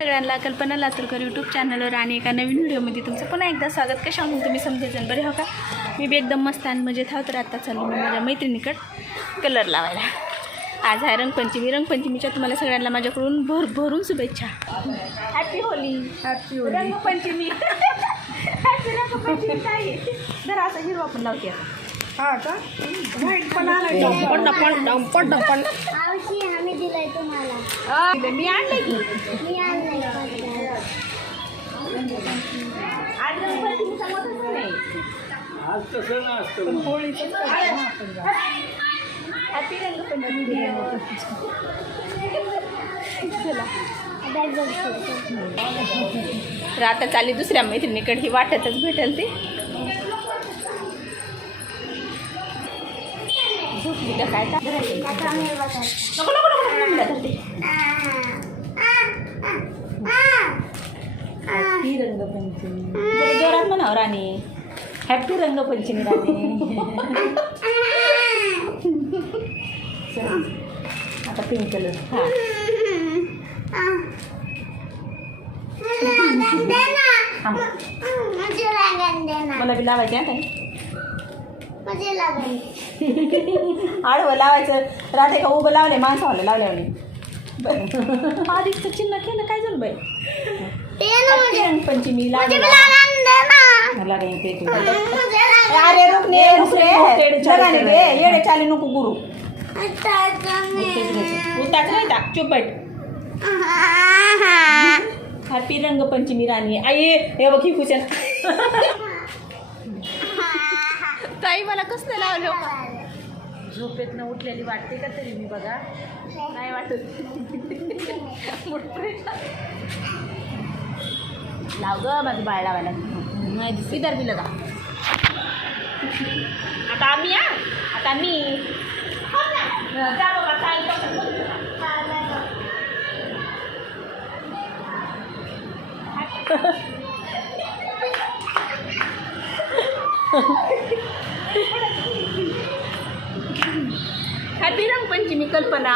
सगळ्यांना कल्पना लातूरकर यूट्यूब चॅनलवर आणि एका नवीन व्हिडिओमध्ये तुमचं पुन्हा एकदा स्वागत. कशा म्हणून तुम्ही समजायचं बरे हो का. मी बी एकदम मस्त आणि मजेत आहो. तर आता चालू मी माझ्या मैत्रिणीकडे कलर लावायला. आज आहे रंगपंचमी. रंगपंचमीच्या तुम्हाला सगळ्यांना माझ्याकडून भरभरून शुभेच्छा. Happy Holy. Happy Holy. Rangpanchami. Happy Rangpanchami. काय जरा असं हिरवा पण लावते. हा का व्हाईट पण आणायचं. पण आम्ही दिलंय तुम्हाला. मी आणलं की मी आणलंय. आज रंगपंचमी समजतच नाही. आज तसं नसतं होळीचं हॅपी रंगपंचमी. तर आता चालली दुसऱ्या मैत्रिणीकडे. ही वाटतच भेटेल ती. झोपली का काय. नको नको नको नको धरते. हॅपी रंगपंचमी. जरा जोरात म्हणावं राणी. हॅपी रंगपंचमी राणी. आता पिंक कलर. हां मला बी लावायचे आता. आडवं लावायचं राहते का उभं लावले माणसावाला लावल्याने. आधीचं चिन्ह केलं काय झालं बाई. रंगपंचमी लागली. अरे रुकणे येडे चाले नको गुरु. उताच नाही टाक चुपट. हॅपी रंगपंचमी राणी. आई हे बघ ही खुशन. ताई मला कसं लावलं. झोपेतनं उठलेली वाटते का तरी मी बघा. नाही वाटत. लाव ग माझं बाळ लावायला. नाही दिसते तर दिलं का. आता आम्ही आता मी जा बाबा. हॅपी रंगपंचमी कल्पना.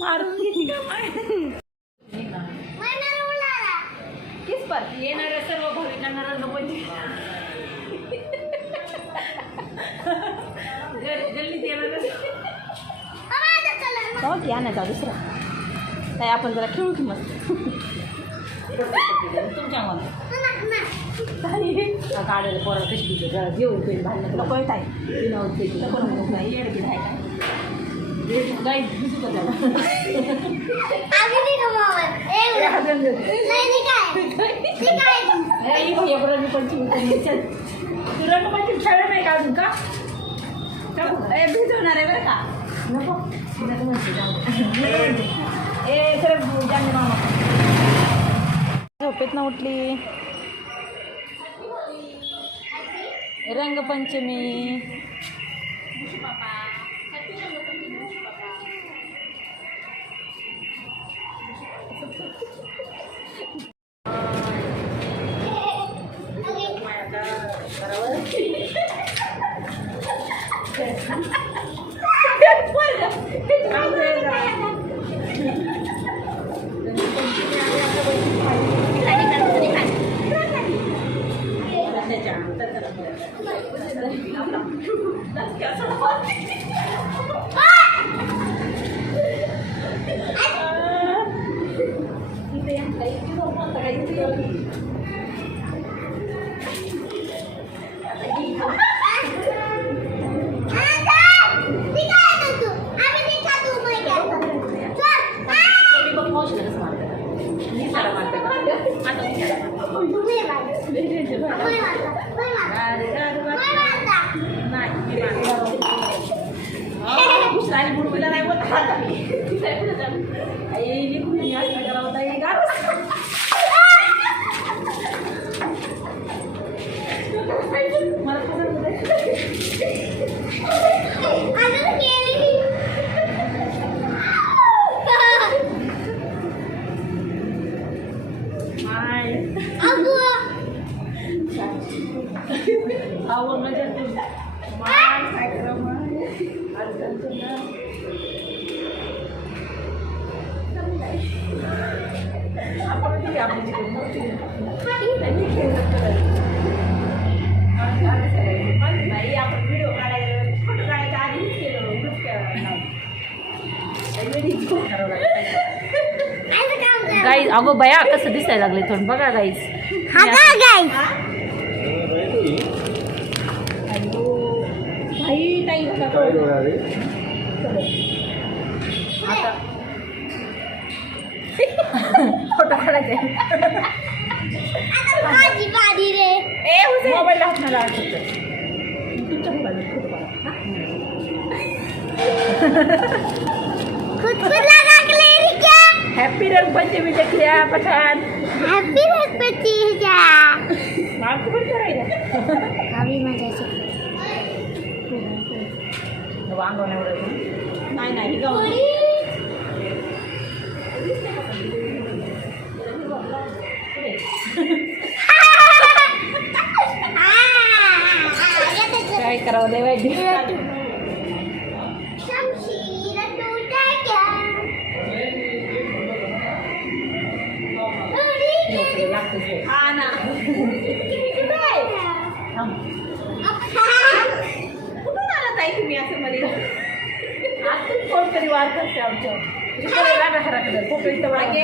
मारून घेतली का किस पर येणाऱ्या सर्व भाविकांना रंगपंचमी. गल्लीत येणार हो की आणायचा दुसरा. काय आपण जरा खेळू की मस्त. तुमच्या मला काढायला पोराला कशी घेऊन काही भांडणं तुला कळत आहे. येडबीड आहे काय गाई दिसू का त्याला. रंगपंचमी खेळ नाही का अजून का. भिजवणार आहे बरं का. नको ए खरं जाणे मामा. झोपेत न उठली. रंगपंचमी. बुडबुला नाही होत. आवडलं गाईज अगो बया कसं दिसायला लागले थोडं बघा गाईज. आता फोटो काढायचे माझी बारी रे. मोबाईल आपल्याला आठवतं तुमच्या मोबाईल फोटो काढा. खुदकुला लागले रे क्या. हॅपी रंगपंचमी देखील पठाण. हॅपी रंगपंचमीच्या. मार्क पण करायला आम्ही माझ्याशी वांगण एवढं नाही नाही गाव काय करावं लय वाईट दिसतं. शमशीर टूटा क्या. हा ना कुठून आला ताई तुम्ही असं मध्ये आतून कोणतरी वार करते आमच्या घराकडे फोटो इथं मागे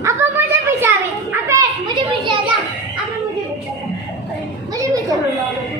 अब मुझे पिछावे. अबे मुझे पीछे आ जा. अब मुझे पीछे. मुझे पीछे.